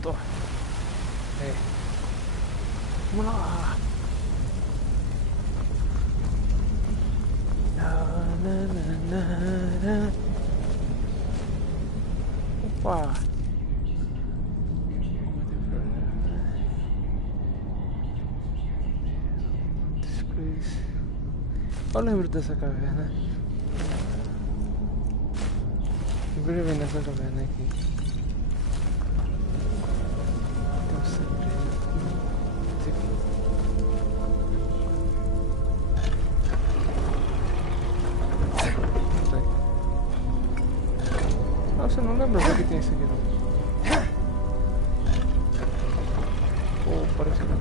pronto, ó. É. Vamos lá. Opa. Eu lembro dessa caverna. Eu já vi nessa caverna aqui. Tem um segredo. Esse aqui. Nossa, eu não lembro o que tem isso aqui não. Pô, parece que não.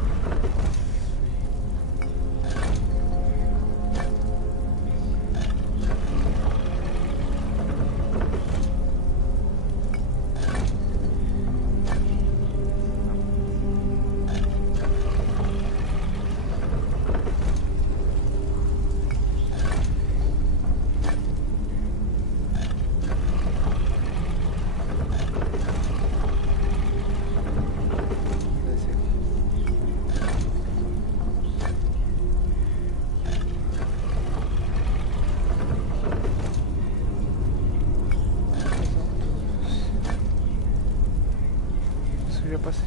Já passei.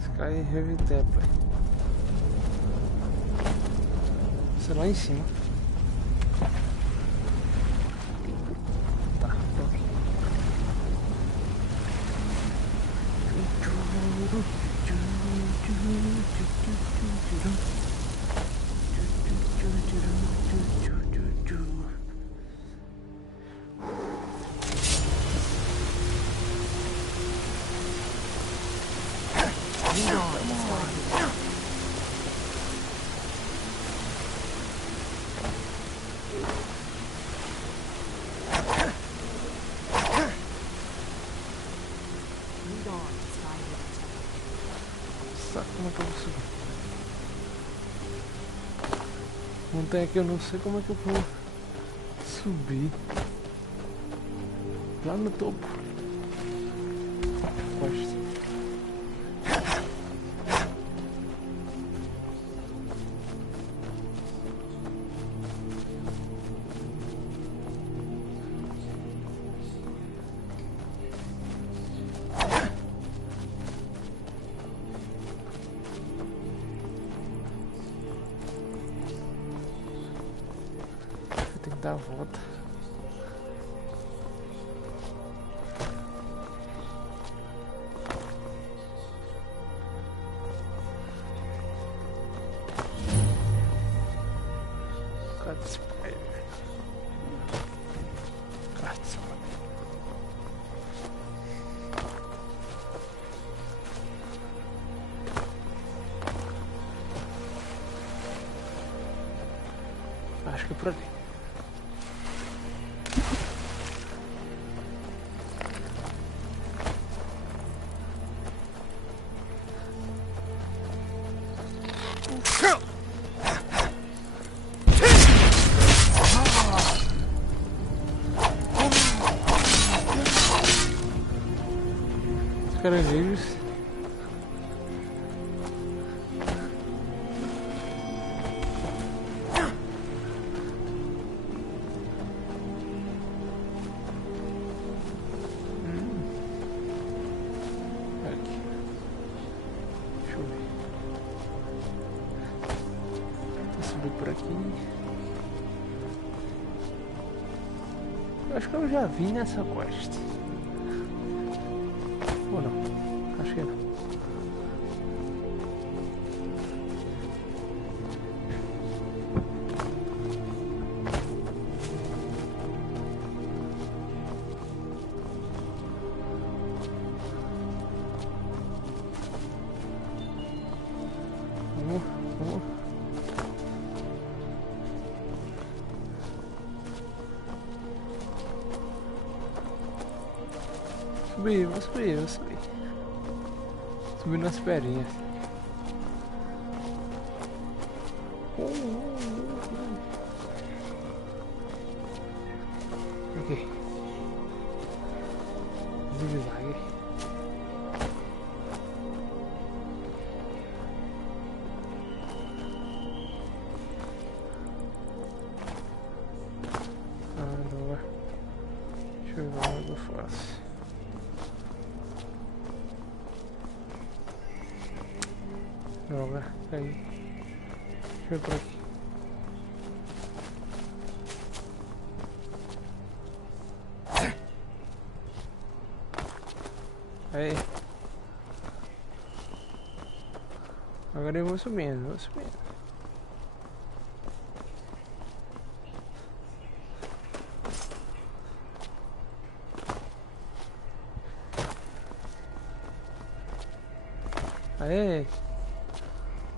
Skyrim Temple. Isso é lá em cima. Tá, tô aqui. Como é que eu vou subir? Montanha aqui, eu não sei como é que eu vou subir lá no topo. Gosto. Dar a volta. Acho que é por ali. Caranguejos. Aqui. Deixa eu ver. Vou subir por aqui. Eu acho que eu já vim nessa quest. Ou não? Acho que não. Vamos. Vou subir. Subir nas perinhas. Ok. Zigue-zague. Agora, deixa eu ver o que eu faço. Droga, caí. Deixa eu ver por aqui. Aí. Agora eu vou subindo, vou subindo. Aê!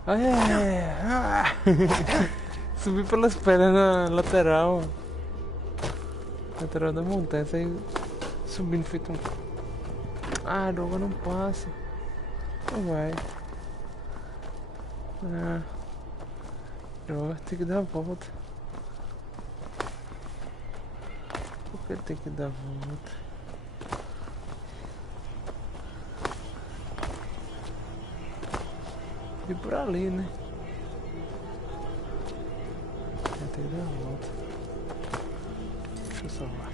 Aê! Ah! Subi pelas pedras na lateral. Lateral da montanha, saí subindo feito um... Ah, a droga não passa. Não vai. Ah, droga, tem que dar a volta. Por que tem que dar a volta? E por ali, né? Tem que dar a volta. Deixa eu salvar.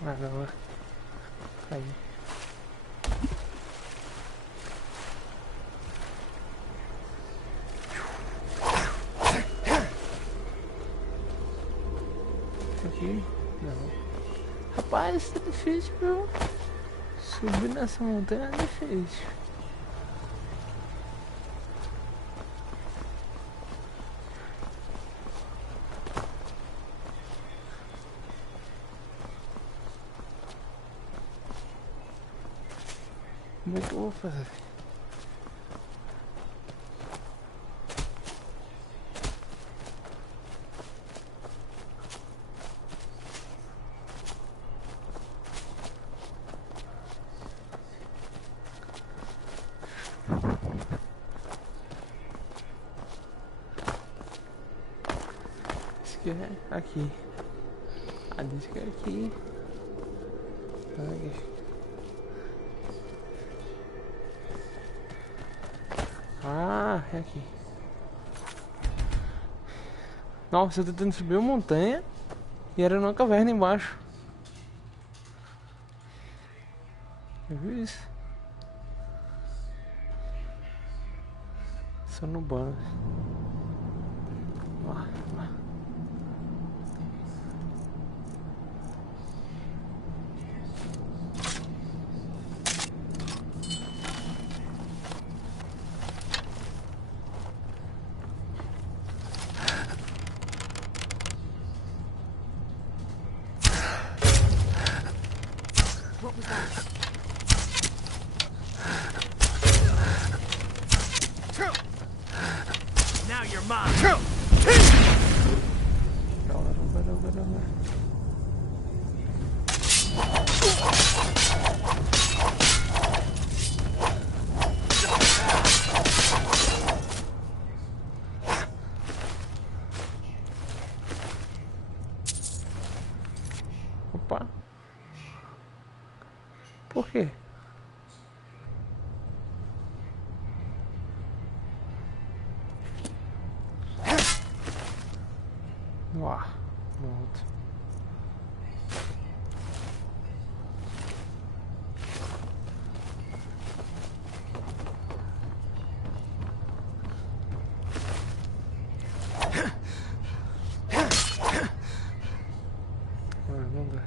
Ah, não. Aí. Aqui? Não. Rapaz, isso é difícil, viu? Subir nessa montanha é difícil. Como é que eu vou fazer? Isso que é aqui. Ah, diz que é aqui. Aqui. Ah, é aqui. Nossa, eu tô tentando subir uma montanha e era numa caverna embaixo. Eu vi isso. Só no bônus. Lá. What was that? Now you're mine. Opa. Por quê? Uau, pronto. Não dá.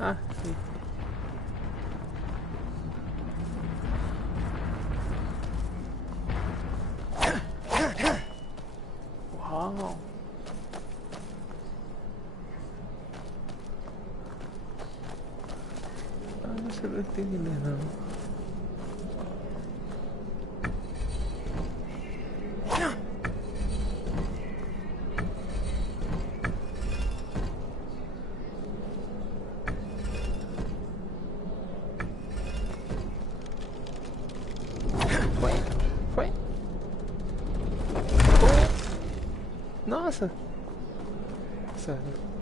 Ah, sim. Uau. Ah, não sei o que tem que ler, não. Foi? Nossa! Certo.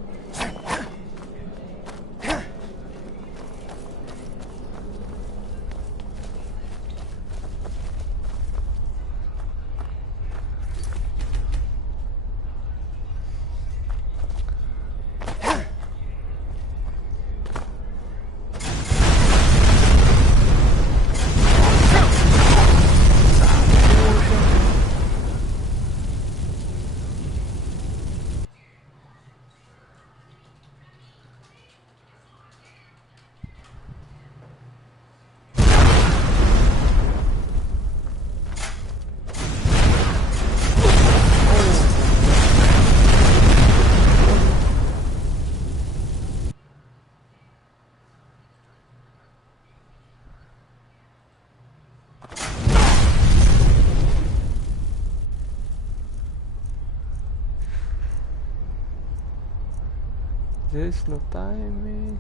This no time.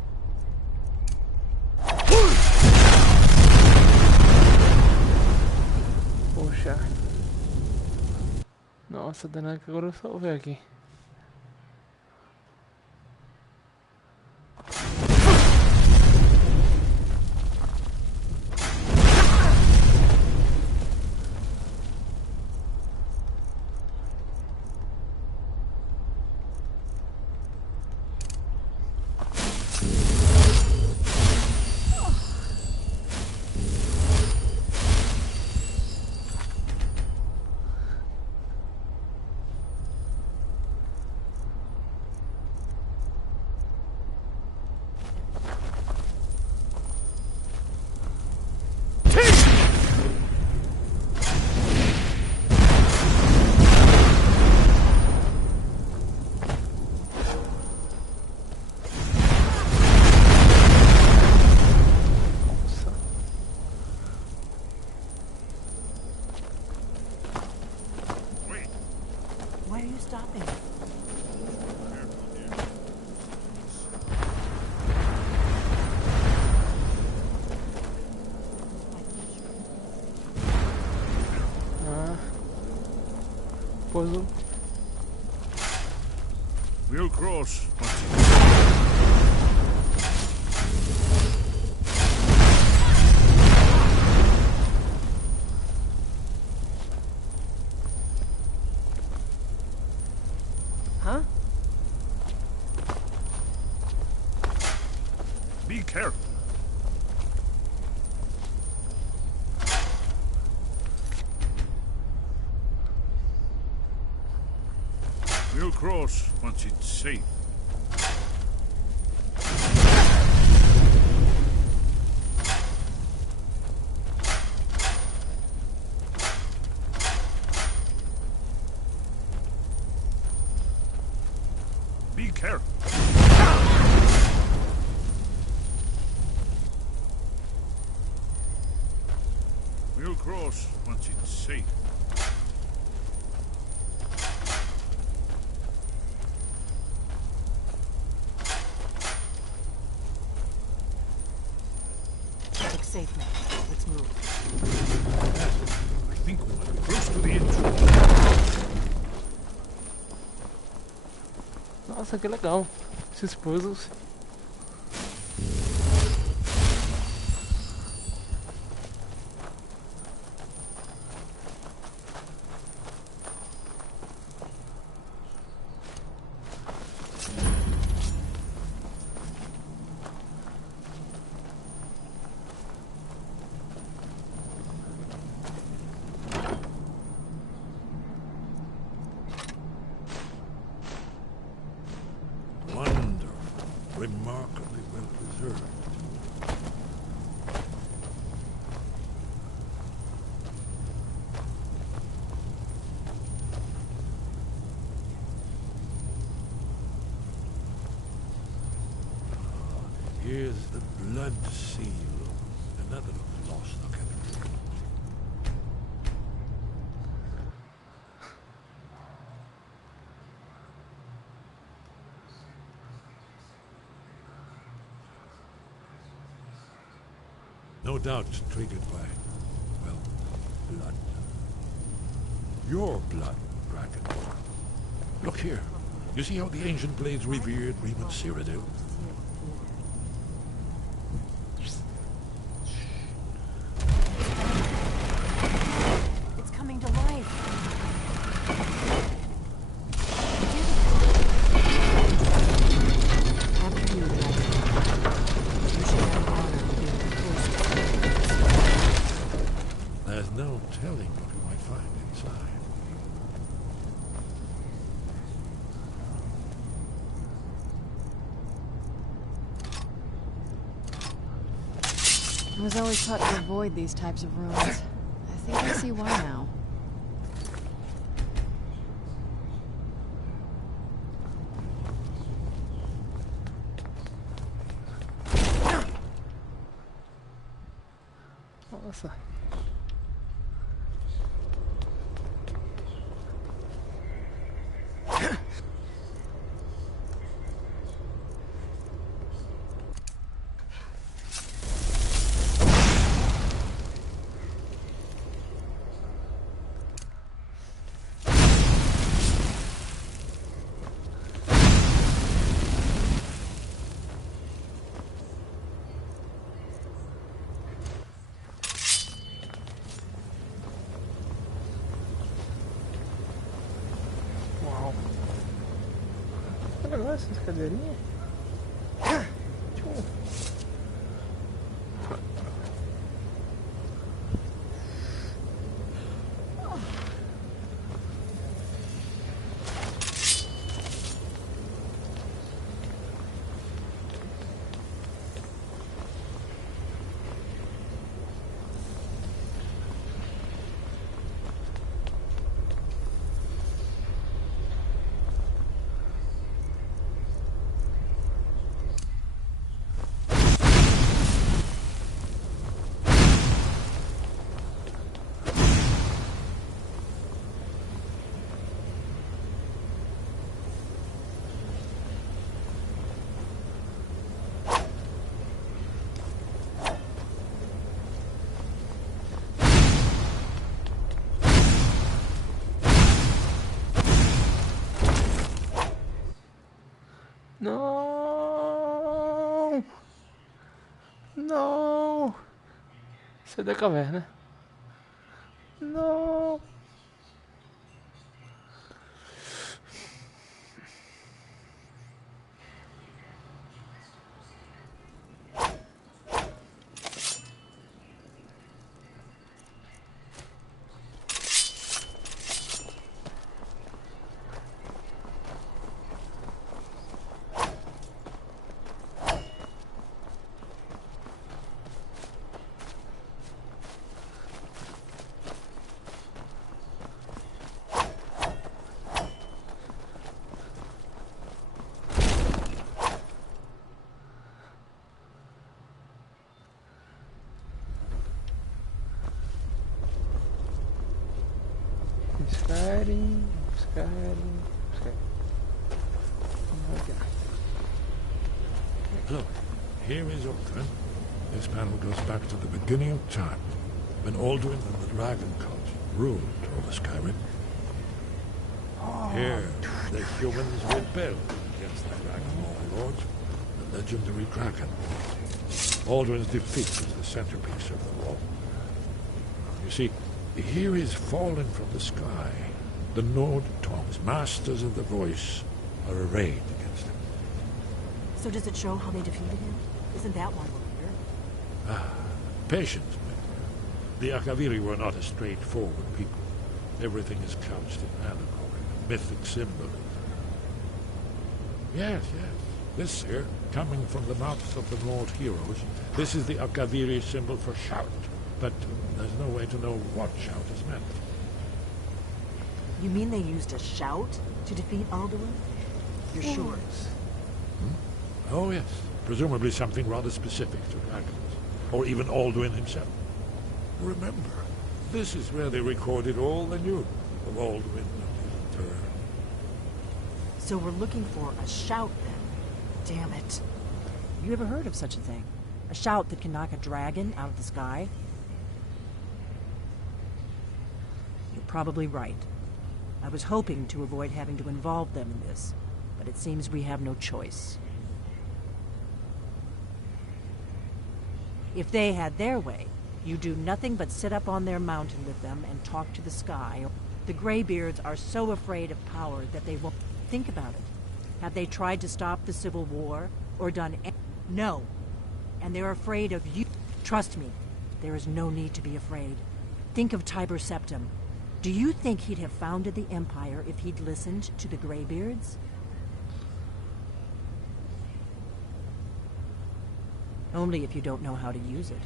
Poxa. Nossa, danado que agora eu só ver aqui. Why are you stopping? Ah. Puzzle. We'll cross. Huh? Be careful. We'll cross once it's safe. Be careful. We'll cross once it's safe. Looks safe now. Let's move. I think we might be close to the entrance. Nossa, que legal. Esses puzzles. Wonderful. Remarkably well well preserved. Here's the blood seal. Another lost locket. No doubt triggered by, well, blood. Your blood, dragonborn. Look here. You see how the ancient blades revered Reman Cyrodiil? It's coming to life. After you, Dragonborn. You should have honor in being the first. There's no telling what we might find inside. I was always taught to avoid these types of ruins. I think I see why now. Nossa. Uau. Olha lá essas cadeirinhas. Tchum. Não! Não! Sai da caverna. Não! Skyrim. Look, here is Ultron. This panel goes back to the beginning of time, when Alduin and the Dragon Cult ruled over Skyrim. Here, the humans rebelled against the Dragon Lords, the legendary Dragon. Alduin's defeat was the centerpiece of the war. You see, here is fallen from the sky. The Nord Tongs, masters of the voice, are arrayed against him. So does it show how they defeated him? Isn't that why we're here? Ah, patience, my dear. The Akaviri were not a straightforward people. Everything is couched in allegory, mythic symbolism. Yes, This here, coming from the mouths of the Nord heroes, this is the Akaviri symbol for shout. But there's no way to know what shout is meant. You mean they used a shout to defeat Alduin? You're sure? Oh yes, presumably something rather specific to dragons, or even Alduin himself. Remember, this is where they recorded all they knew of Alduin and his turn. So we're looking for a shout then. Damn it. You ever heard of such a thing? A shout that can knock a dragon out of the sky? You're probably right. I was hoping to avoid having to involve them in this, but it seems we have no choice. If they had their way, you do nothing but sit up on their mountain with them and talk to the sky. The Greybeards are so afraid of power that they won't think about it. Have they tried to stop the Civil War or done No. And they're afraid of you. Trust me, there is no need to be afraid. Think of Tiber Septim. Do you think he'd have founded the Empire if he'd listened to the Greybeards? Only if you don't know how to use it.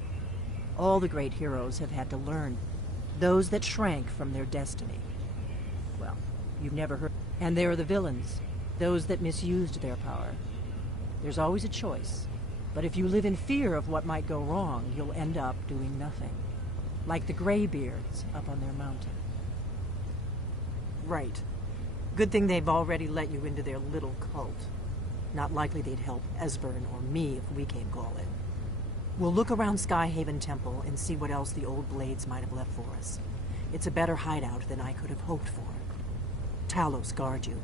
All the great heroes have had to learn. Those that shrank from their destiny. Well, you've never heard. And there are the villains. Those that misused their power. There's always a choice. But if you live in fear of what might go wrong, you'll end up doing nothing. Like the Greybeards up on their mountain. Right. Good thing they've already let you into their little cult. Not likely they'd help Esbern or me if we came calling. We'll look around Skyhaven Temple and see what else the old blades might have left for us. It's a better hideout than I could have hoped for. Talos guard you.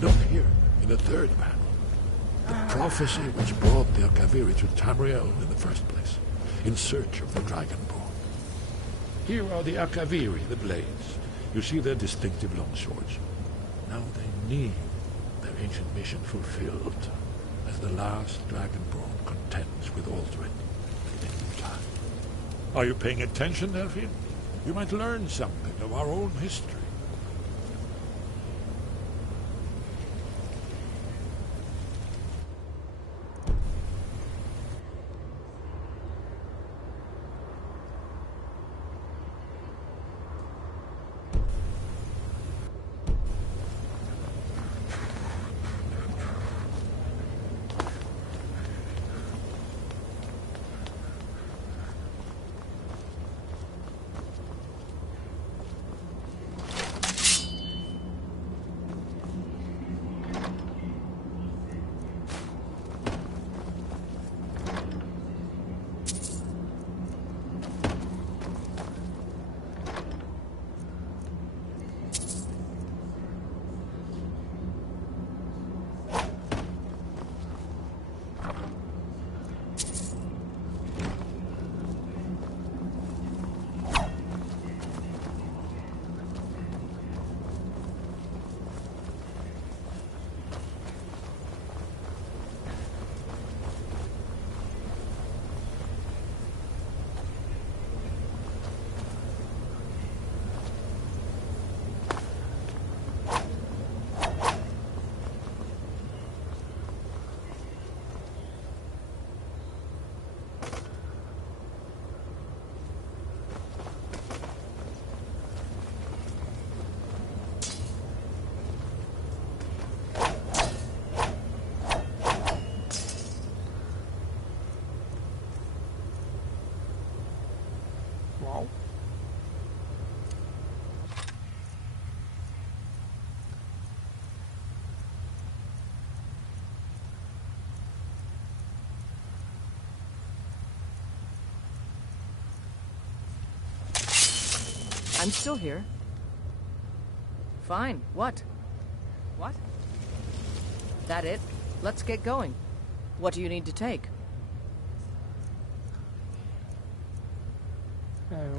Look here, in the third panel. The prophecy which brought the Akaviri to Tamriel in the first place, in search of the dragonborn. Here are the Akaviri, the blades. You see their distinctive longswords. Now they need their ancient mission fulfilled, as the last dragonborn contends with Alduin in new time. Are you paying attention, Delphine? You might learn something of our own history. I'm still here. Fine. What? What? That it? Let's get going. What do you need to take?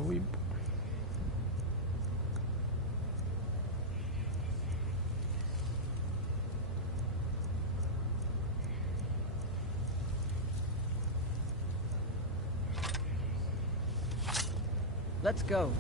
We... Let's go.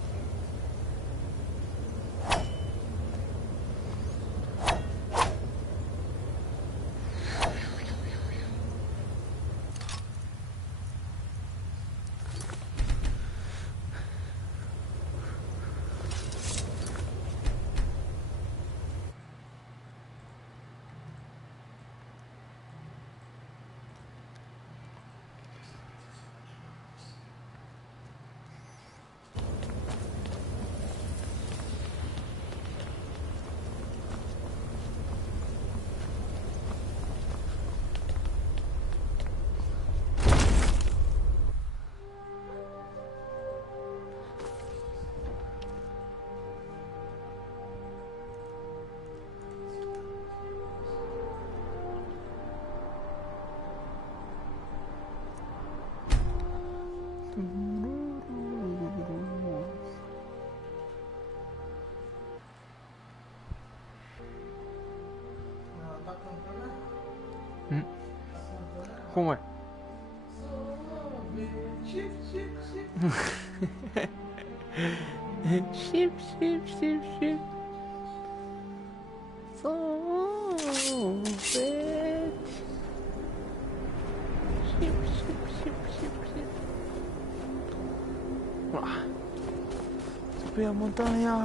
Como é? Chip, chip, chip, chip. Sorvete. Chip, chip, chip, chip, chip. Ah. Subir a montanha.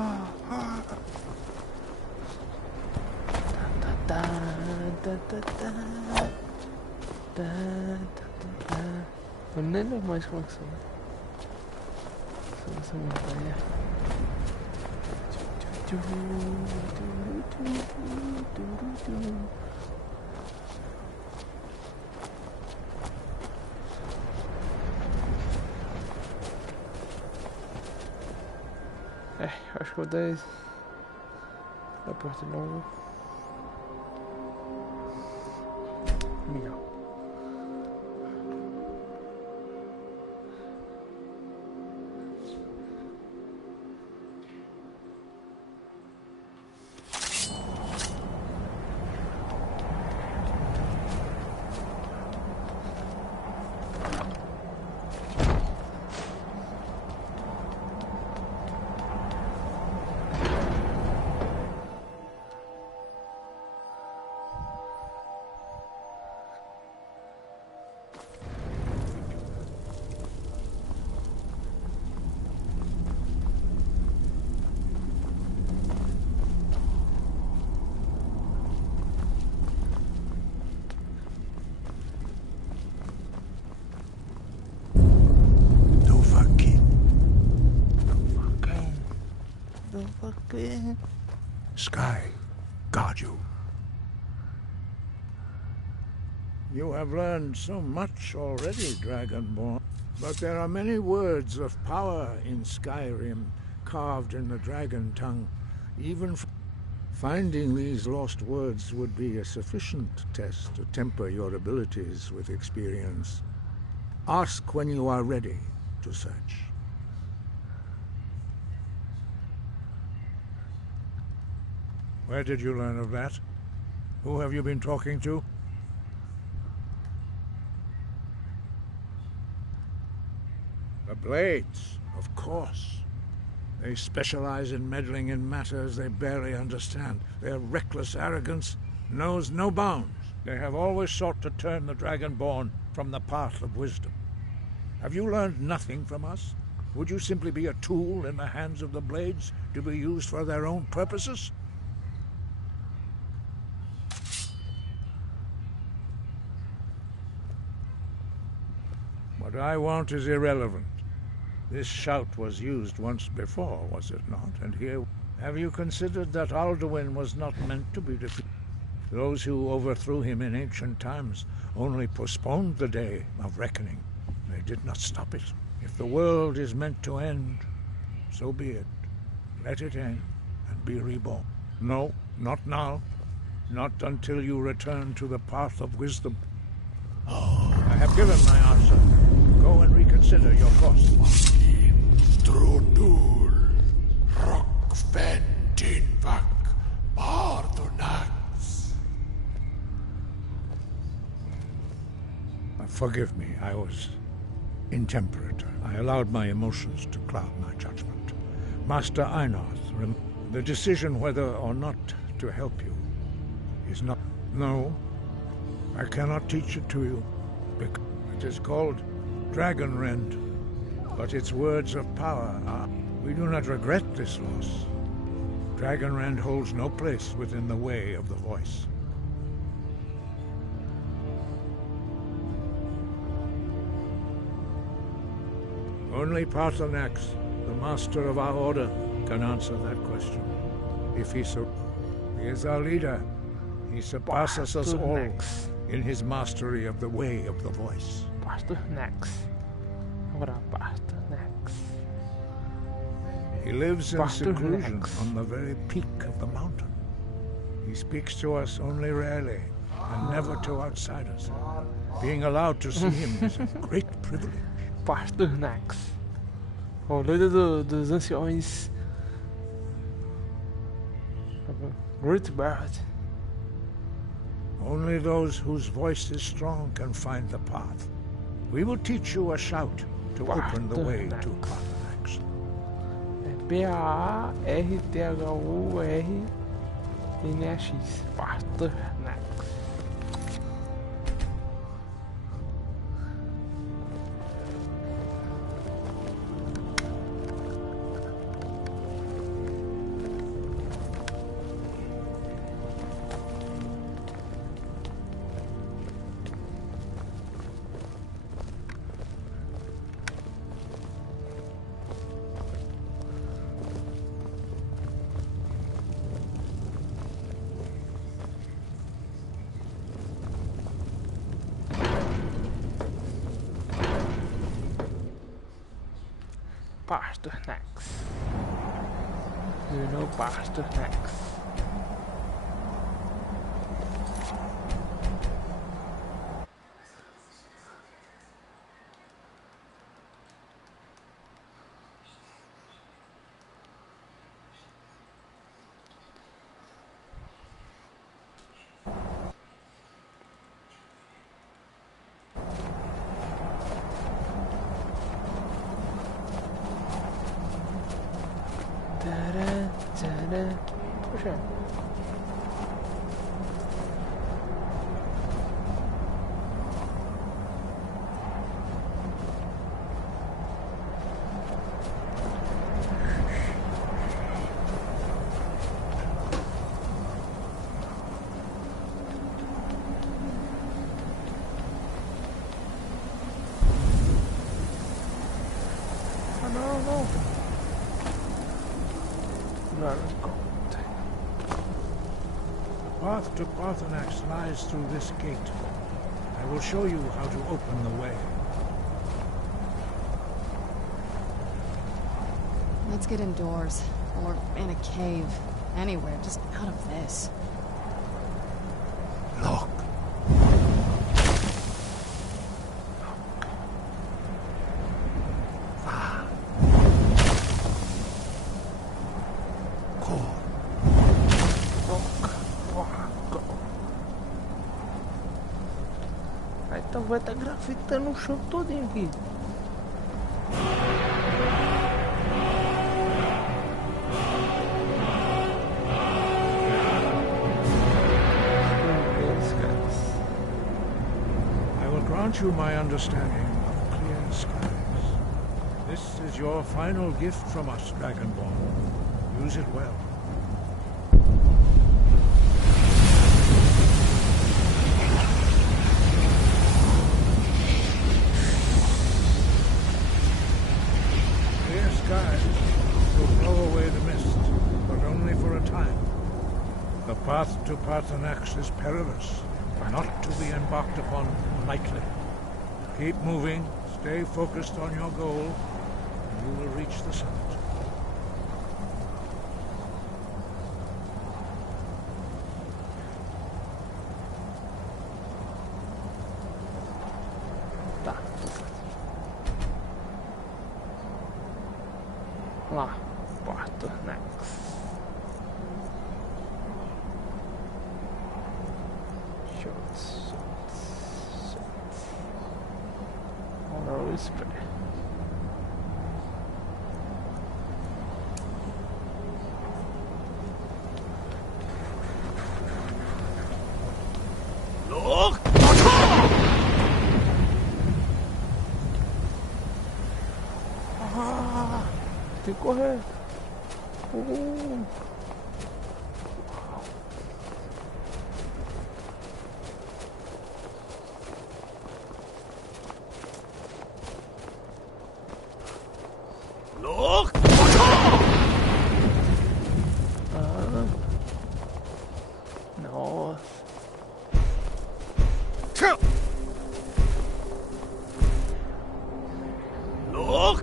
Ah. Ta, ta, ta, ta, ta. Ta, ta, ta, ta. Eu nem lembro mais como é que são. Essa montanha. É, acho que eu dei da porta logo. Melhor. Sky, guard you. You have learned so much already, Dragonborn. But there are many words of power in Skyrim, carved in the dragon tongue. Even finding these lost words would be a sufficient test to temper your abilities with experience. Ask when you are ready to search. Where did you learn of that? Who have you been talking to? The Blades, of course. They specialize in meddling in matters they barely understand. Their reckless arrogance knows no bounds. They have always sought to turn the Dragonborn from the path of wisdom. Have you learned nothing from us? Would you simply be a tool in the hands of the Blades to be used for their own purposes? What I want is irrelevant. This shout was used once before, was it not? And here, have you considered that Alduin was not meant to be defeated? Those who overthrew him in ancient times only postponed the day of reckoning. They did not stop it. If the world is meant to end, so be it. Let it end and be reborn. No, not now. Not until you return to the path of wisdom. I have given my answer. Go and reconsider your course. Forgive me, I was intemperate. I allowed my emotions to cloud my judgment. Master Einarth, the decision whether or not to help you is not... No, I cannot teach it to you. Because it is called Dragonrend, but its words of power are... We do not regret this loss. Dragonrend holds no place within the way of the voice. Only Paarthurnax, the master of our order, can answer that question. If he so... He is our leader. He surpasses us all in his mastery of the way of the voice. Paarthurnax. Agora Paarthurnax. He lives in seclusion on the very peak of the mountain. He speaks to us only rarely, and never to outsiders. Being allowed to see him is a great privilege. Paarthurnax, o líder dos anciões. Great Bird. Only those whose voice is strong can find the path. We will teach you a shout to open the way to Pathanax. P-A-R-T-H-U-R-N-A-X. Pathanax. Pathanax. You know Pathanax. Poxa. Ah, não. The path to Pathanax lies through this gate. I will show you how to open the way. Let's get indoors. Or in a cave. Anywhere, just out of this. Look. Então vai estar grafitando o chão todinho aqui. I will grant you my understanding of clear skies. This is your final gift from us, Dragonborn. Use it well. The path to Pathanax is perilous, not to be embarked upon lightly. Keep moving, stay focused on your goal, and you will reach the summit. Tá. Lá, Pathanax. Whisper. Look! Ah, tem que correr. Look! Nossa. Look!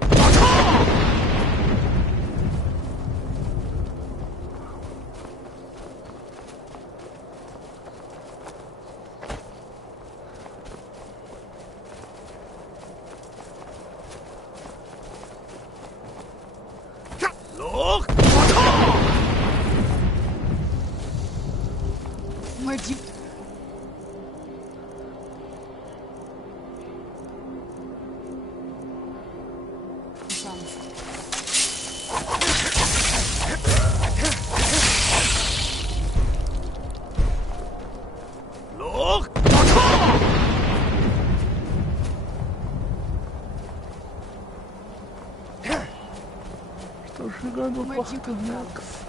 jogando Where'd you come from? Portanax.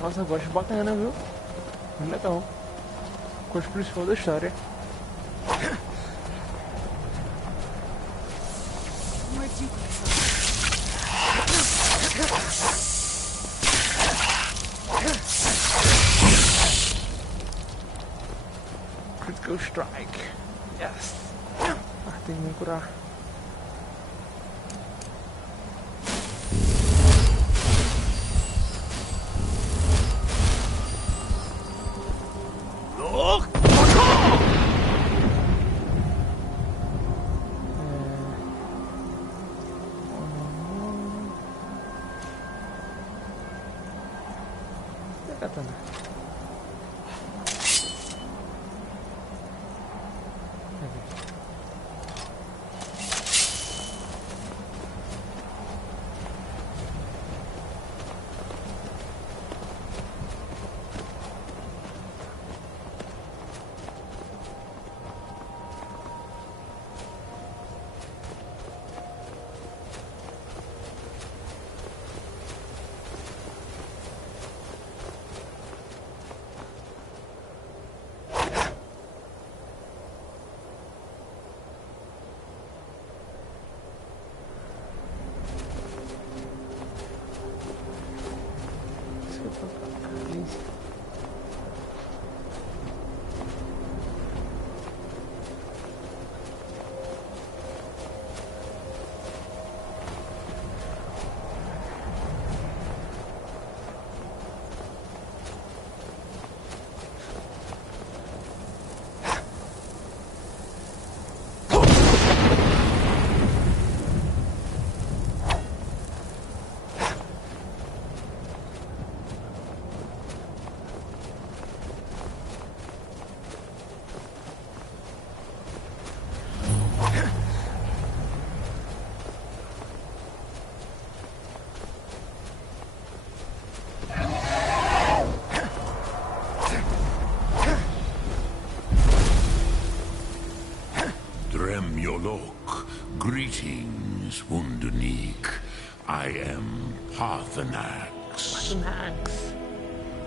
Nossa, eu gosto bacana, viu? Muito legal. Coisa principal da história. Where'd you come Critical Strike. Yes. Ah, tem que me curar. Katana. Greetings, Wunderneek. I am Parthenax.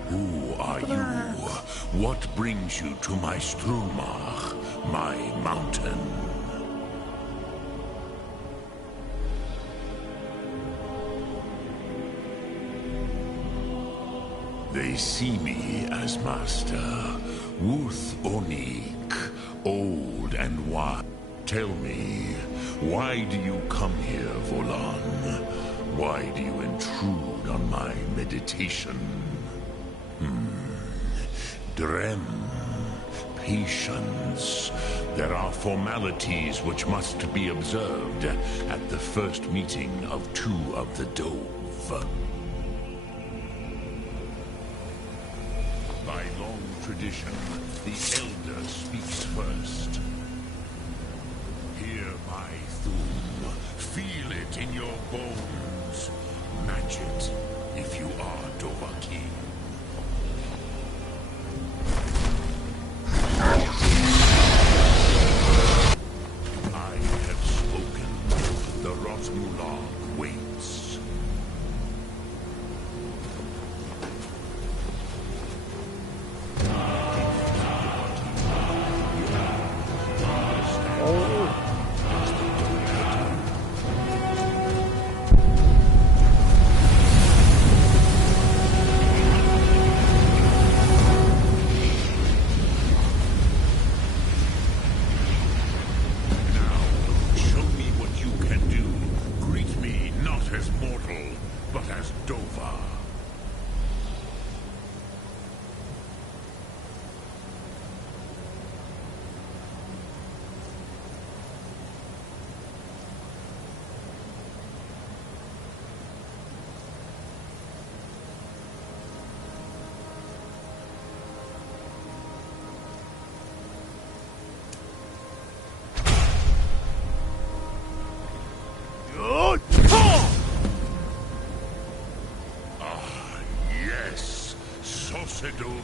Who are you? What brings you to my Strumach, my mountain? They see me as master, Wuth Onik, old and wise. Tell me, why do you come here, Volan? Why do you intrude on my meditation? Drem, patience. There are formalities which must be observed at the first meeting of two of the Dove. By long tradition, the elder speaks first. Hear my thum. Feel it in your bones. Match it if you are Dovahkiin. I have spoken. The Rotmulag waits.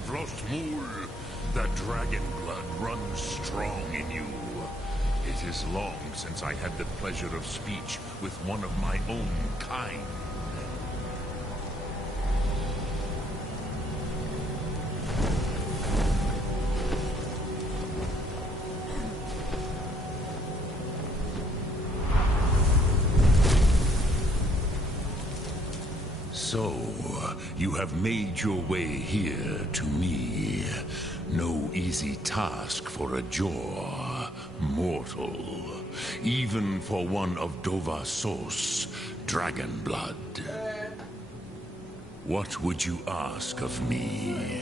Frostmool, the dragon blood runs strong in you. It is long since I had the pleasure of speech with one of my own kind. So, you have made your way here to me. No easy task for a jaw mortal, even for one of Dovasos, dragon blood. What would you ask of me?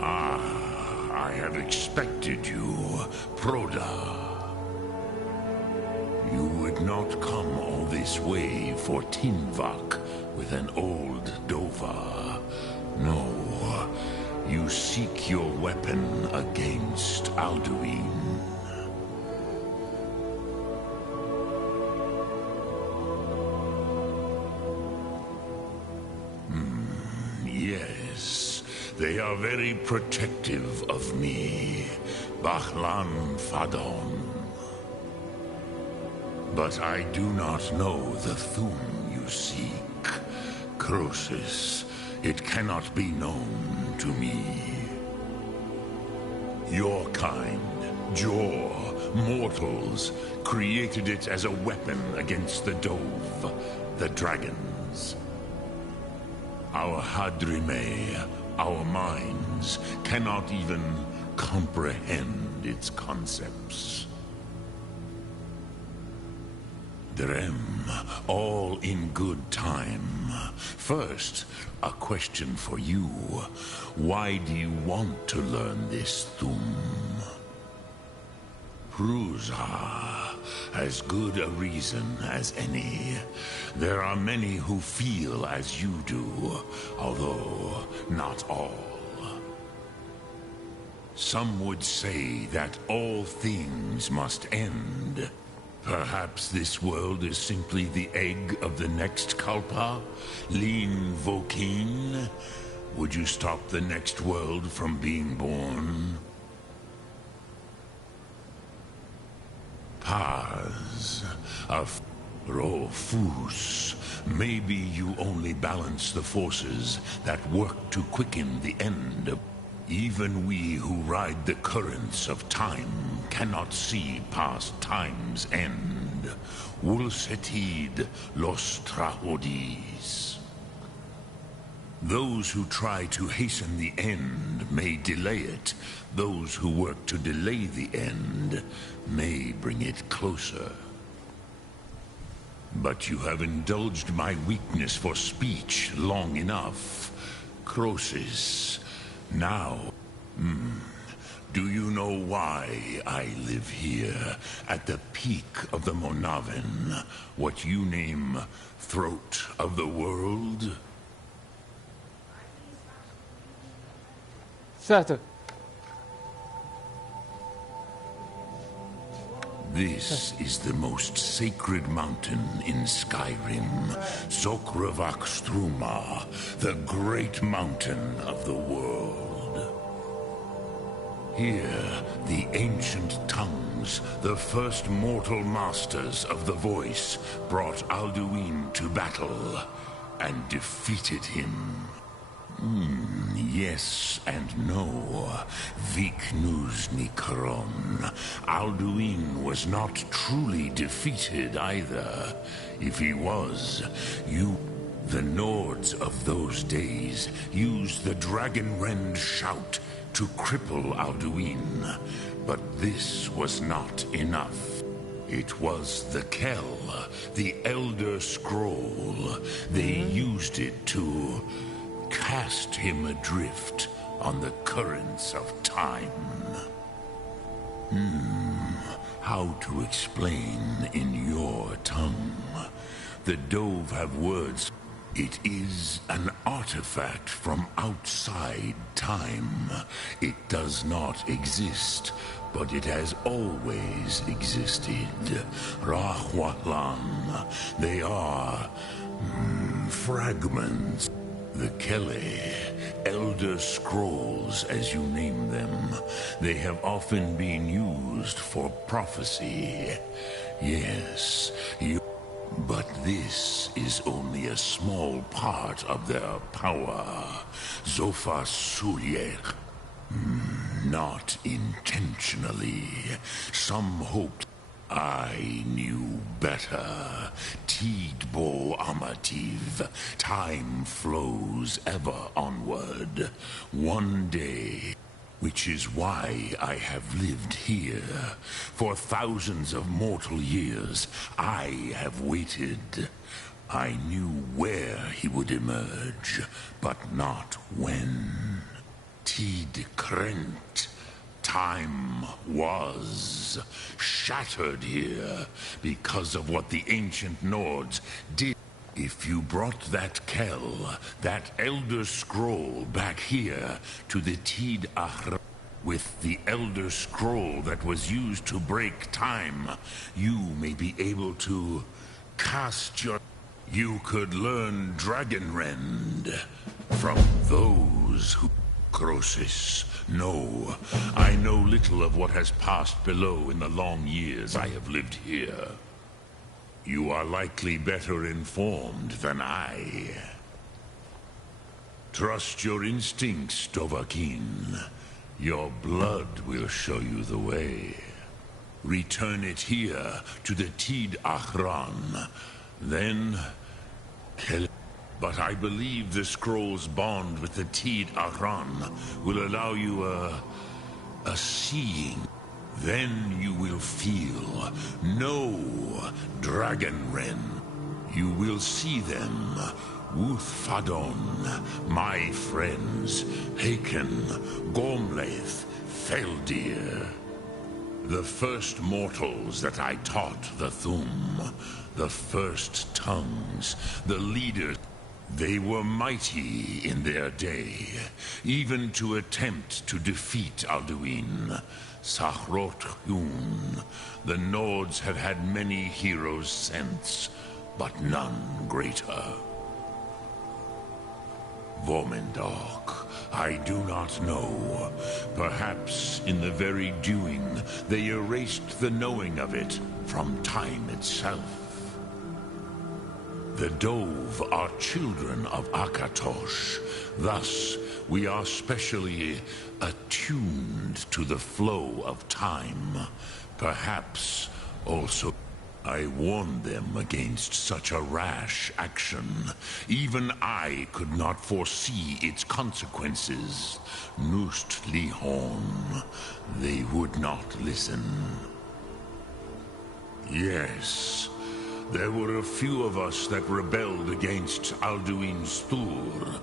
I have expected you, Proda. You would not come all this way for Tinvak with an old Dova. No, you seek your weapon against Alduin. Yes, they are very protective of me, Bahlan Fadon. But I do not know the Thum you seek. Croesus, it cannot be known to me. Your kind, Jor, mortals, created it as a weapon against the Dove, the dragons. Our Hadrime, our minds, cannot even comprehend its concepts. Drem, all in good time. First, a question for you. Why do you want to learn this Thum? Prusa, as good a reason as any. There are many who feel as you do, although not all. Some would say that all things must end. Perhaps this world is simply the egg of the next Kalpa? Lean Vokin? Would you stop the next world from being born? Paz, of Rofus. Maybe you only balance the forces that work to quicken the end of... Even we who ride the currents of time cannot see past time's end. Wulsetid los trahodis. Those who try to hasten the end may delay it. Those who work to delay the end may bring it closer. But you have indulged my weakness for speech long enough. Croesus. Now, do you know why I live here, at the peak of the Monaven, what you name Throat of the World? Certo. This is the most sacred mountain in Skyrim, Sokravak Struma, the great mountain of the world. Here, the ancient tongues, the first mortal masters of the voice, brought Alduin to battle and defeated him. Yes and no. Viknus Nikron. Alduin was not truly defeated either. If he was, the Nords of those days, used the Dragonrend shout to cripple Alduin. But this was not enough. It was the Kell, the Elder Scroll. They used it to cast him adrift on the currents of time. How to explain in your tongue? The Dove have words. It is an artifact from outside time. It does not exist, but it has always existed. Rahwatlan. They are fragments. The Kele, Elder Scrolls as you name them, they have often been used for prophecy. Yes, but this is only a small part of their power. Zofa Sulyek. Not intentionally. Some hoped I knew better. Tidbo Amativ. Time flows ever onward. One day, which is why I have lived here. For thousands of mortal years, I have waited. I knew where he would emerge, but not when. Tid Krent. Time was shattered here because of what the ancient Nords did. If you brought that Kell, that Elder Scroll back here to the Tid Ahra, with the Elder Scroll that was used to break time, you may be able to cast your... You could learn Dragonrend from those who... Crosis. No, I know little of what has passed below in the long years I have lived here. You are likely better informed than I. Trust your instincts, Dovahkiin. Your blood will show you the way. Return it here to the Tid Ahran. Then... kill. But I believe the scroll's bond with the Tid Ahran will allow you a seeing. Then you will feel, know Dragonren. You will see them, Wuthfadon, my friends, Haken, Gormlaith, Feldir. The first mortals that I taught the Thum, the first tongues, the leaders. They were mighty in their day, even to attempt to defeat Alduin. Sahrot Hyun. The Nords have had many heroes since, but none greater. Vormendok, I do not know. Perhaps in the very doing, they erased the knowing of it from time itself. The Dove are children of Akatosh. Thus, we are specially attuned to the flow of time. Perhaps also I warned them against such a rash action. Even I could not foresee its consequences. Nust Lihorn, they would not listen. Yes. There were a few of us that rebelled against Alduin Stur,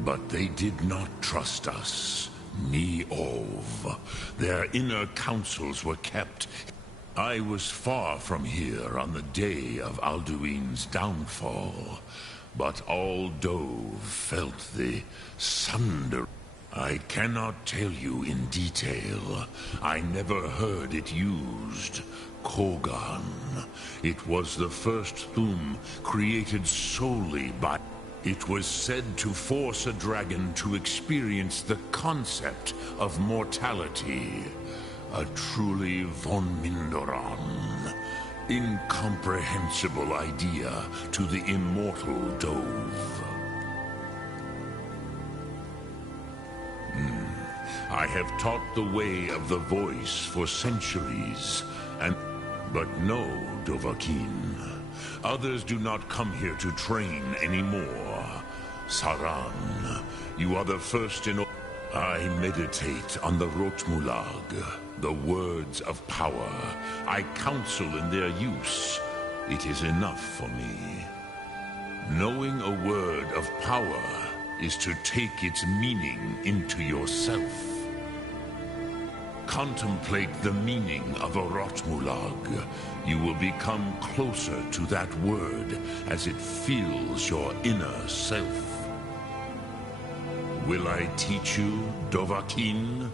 but they did not trust us. Ni Ov. Their inner councils were kept. I was far from here on the day of Alduin's downfall, but all Dove felt the sunder. I cannot tell you in detail. I never heard it used. Kogan. It was the first Thum created solely by... It was said to force a dragon to experience the concept of mortality. A truly von Mindoran. Incomprehensible idea to the immortal Dove. I have taught the way of the voice for centuries, but no, Dovahkiin. Others do not come here to train anymore. Saran, you are the first in... I meditate on the Rotmulag, the words of power. I counsel in their use. It is enough for me. Knowing a word of power is to take its meaning into yourself. Contemplate the meaning of a Rotmulag. You will become closer to that word as it fills your inner self. Will I teach you, Dovahkiin?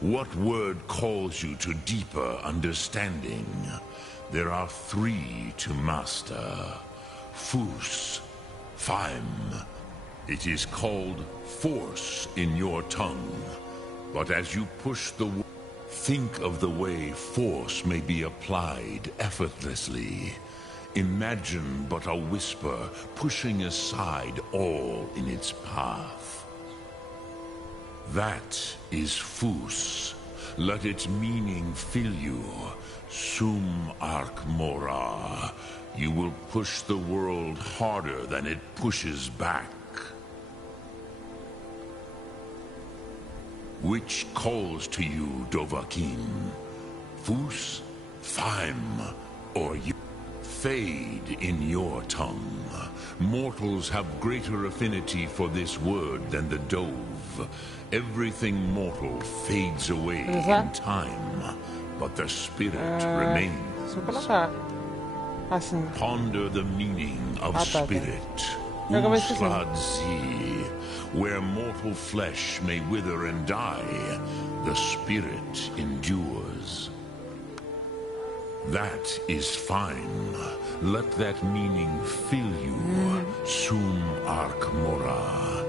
What word calls you to deeper understanding? There are 3 to master. Fus, Faim, It is called force in your tongue. But as you push the think of the way force may be applied effortlessly. Imagine but a whisper pushing aside all in its path. That is Fus. Let its meaning fill you. Sum arc mora. You will push the world harder than it pushes back. Which calls to you, Dovahkiin? Fus, Faim, or you? Fade in your tongue. Mortals have greater affinity for this word than the dove. Everything mortal fades away in time, but the spirit remains. Só colocar. Assim. Ponder the meaning of tá. spirit. Eu acabei esquecendo. Uslad Zi. Where mortal flesh may wither and die, the spirit endures. That is fine. Let that meaning fill you. Sum arc mora.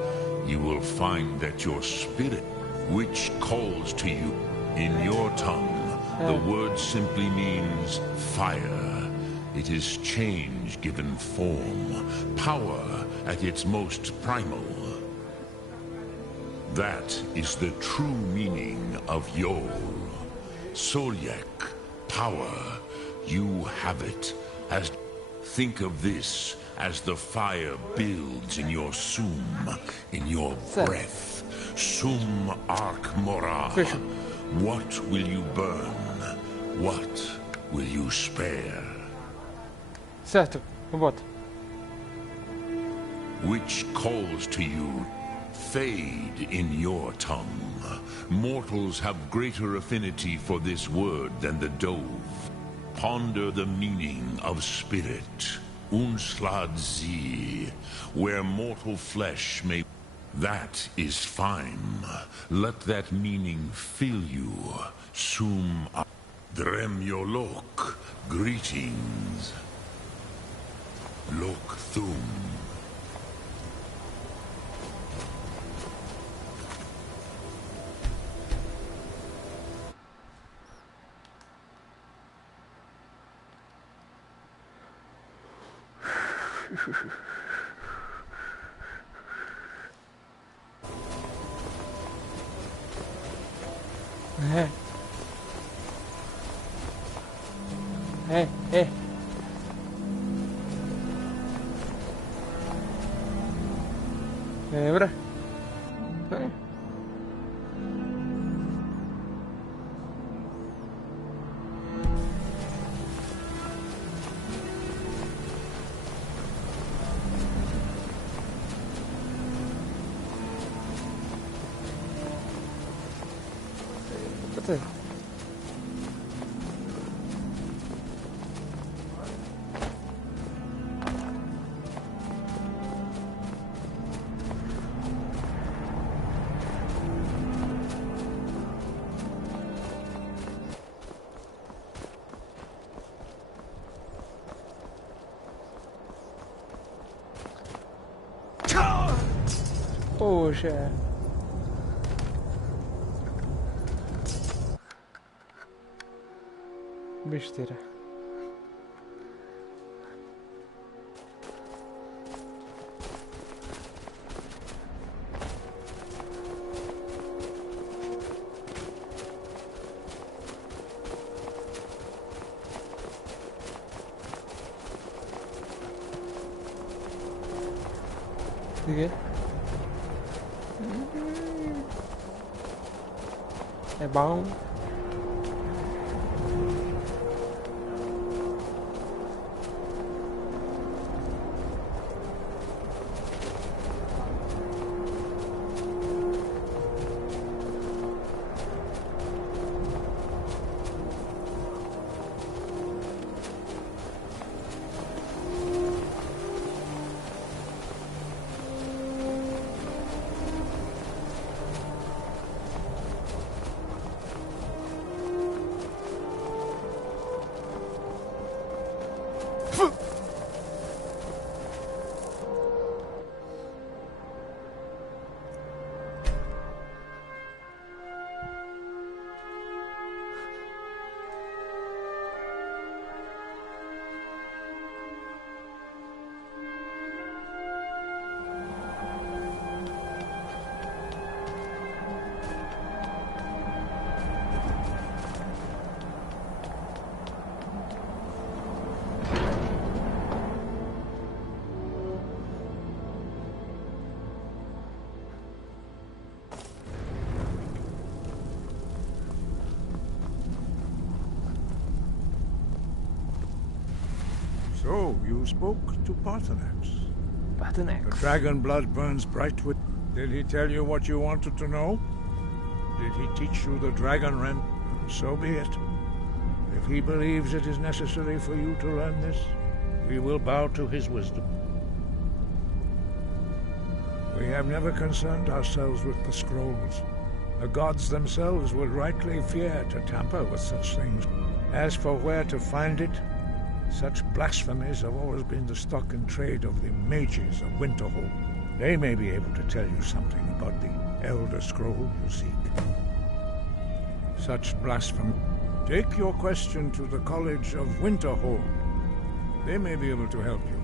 You will find that your spirit, which calls to you in your tongue, the word simply means fire. It is change given form, power at its most primal. That is the true meaning of Yol. Solyek, power. You have it. As think of this as the fire builds in your sum, in your breath. Sum arc mora. What will you burn? What will you spare? Certo, eu boto. Which calls to you, fade in your tongue. Mortals have greater affinity for this word than the dove. Ponder the meaning of spirit. Unslad Zi, where mortal flesh may... That is fine. Let that meaning fill you. Sum Dremyolok, greetings. Lok Thum. Lembra? Foi. Botei. Poxa. Besteira. Liguei. É bom. So, you spoke to Parthenax. The Parthenax. dragon blood burns bright with... Did he tell you what you wanted to know? Did he teach you the dragon rent? So be it. If he believes it is necessary for you to learn this, we will bow to his wisdom. We have never concerned ourselves with the scrolls. The gods themselves would rightly fear to tamper with such things. As for where to find it, such blasphemies have always been the stock and trade of the mages of Winterhold. They may be able to tell you something about the Elder Scroll you seek. Such blasphemy. Take your question to the College of Winterhold. They may be able to help you.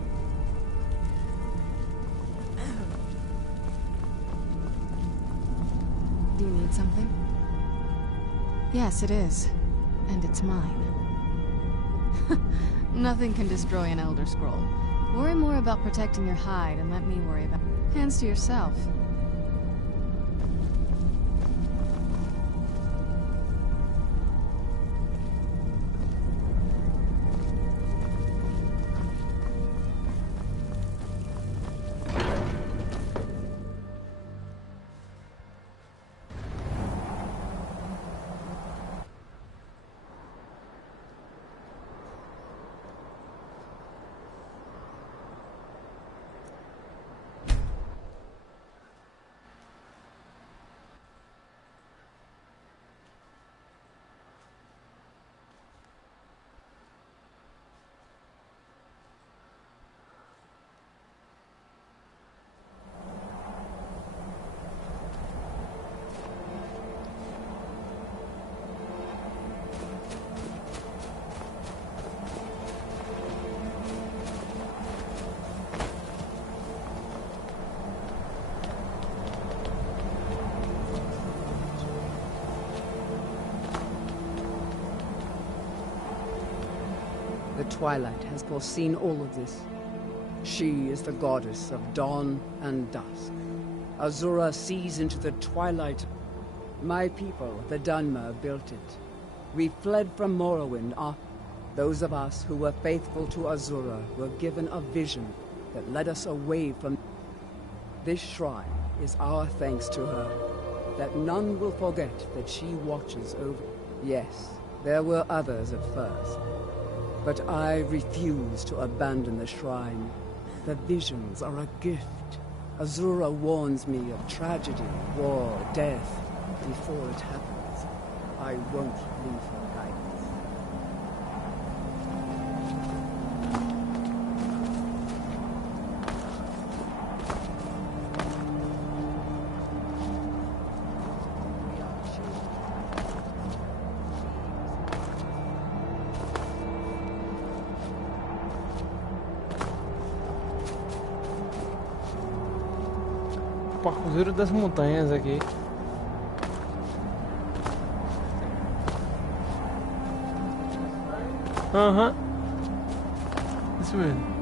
Do you need something? Yes, it is. And it's mine. Nothing can destroy an Elder Scroll. Worry more about protecting your hide and let me worry about... Hands to yourself. The Twilight has foreseen all of this. She is the goddess of dawn and dusk. Azura sees into the Twilight. My people, the Dunmer, built it. We fled from Morrowind after. Those of us who were faithful to Azura were given a vision that led us away from... This shrine is our thanks to her, that none will forget that she watches over... Yes, there were others at first. But I refuse to abandon the shrine. The visions are a gift. Azura warns me of tragedy, war, death. Before it happens, I won't leave her guidance. Parcurso das montanhas aqui. Aham. Isso mesmo.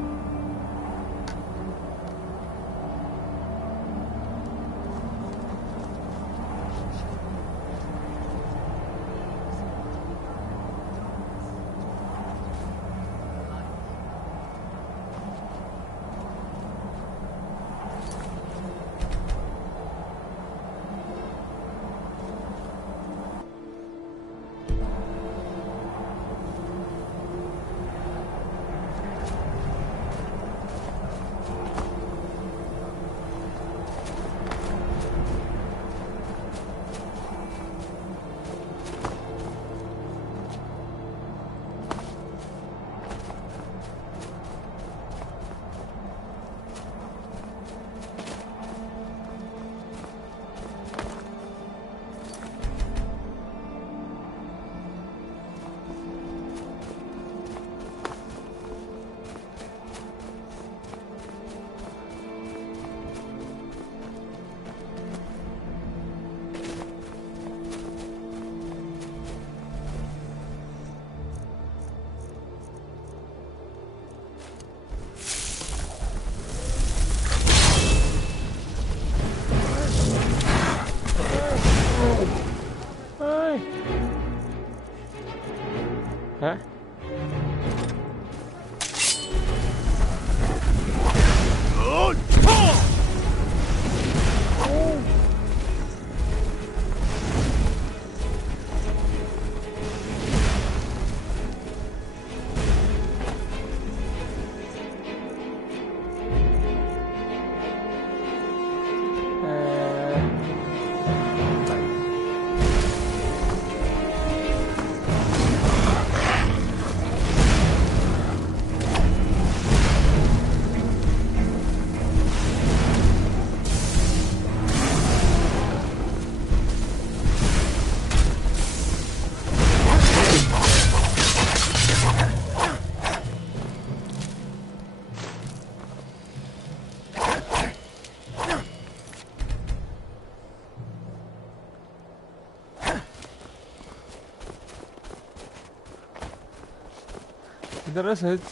Interessante.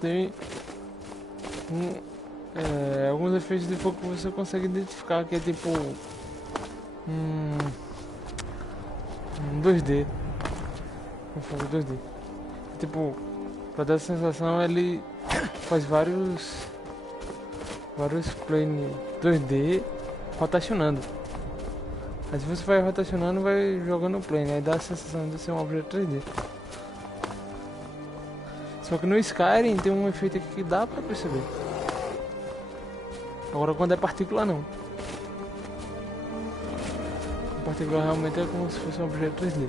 Tem alguns efeitos de fogo que você consegue identificar, que é tipo um 2D, um fogo 2D. Tipo, pra dar essa sensação, ele faz vários plane 2D rotacionando. Aí se você vai rotacionando, vai jogando o plane, aí dá a sensação de ser um objeto 3D. Só que no Skyrim tem um efeito aqui que dá pra perceber. Agora quando é partícula não. A partícula realmente é como se fosse um objeto 3D.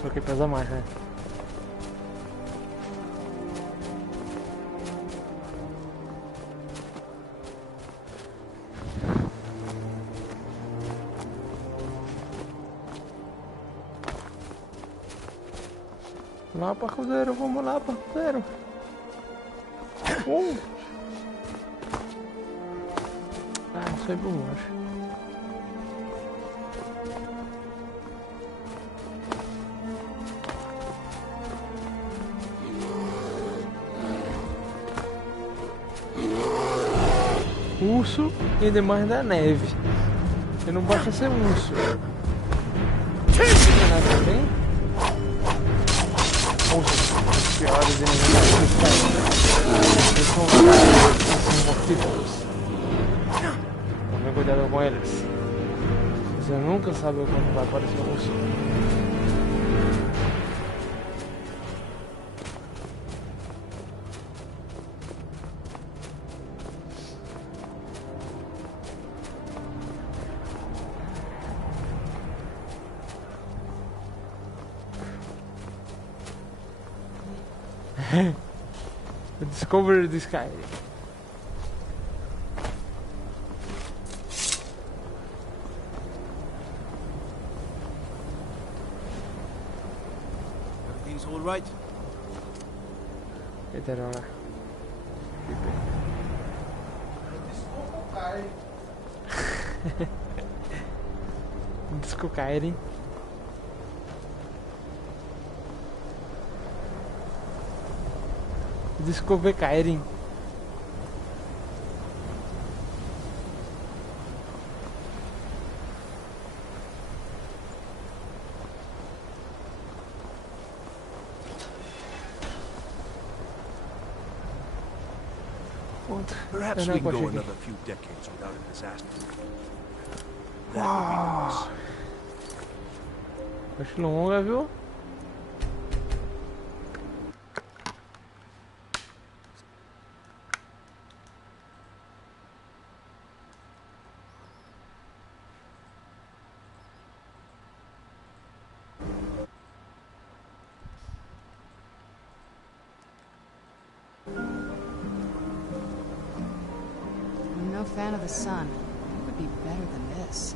Só que pesa mais, né? Lá, parcudeiro, vamos lá, parcudeiro. Ah, isso aí por baixo. Urso e demais da neve. E não basta ser urso. Não nada também? Os piores inimigos eles são mortíferos. Tome cuidado com eles. Você nunca sabe quando vai aparecer um urso. The discovery of the Skyrim. Everything's all right. Eita, lá. Desculpa, Skyrim. Desculpa, Skyrim. Perhaps we can go another few decades without a disaster. That would be nice. Acho longa, viu? I'm no fan of the sun. It would be better than this.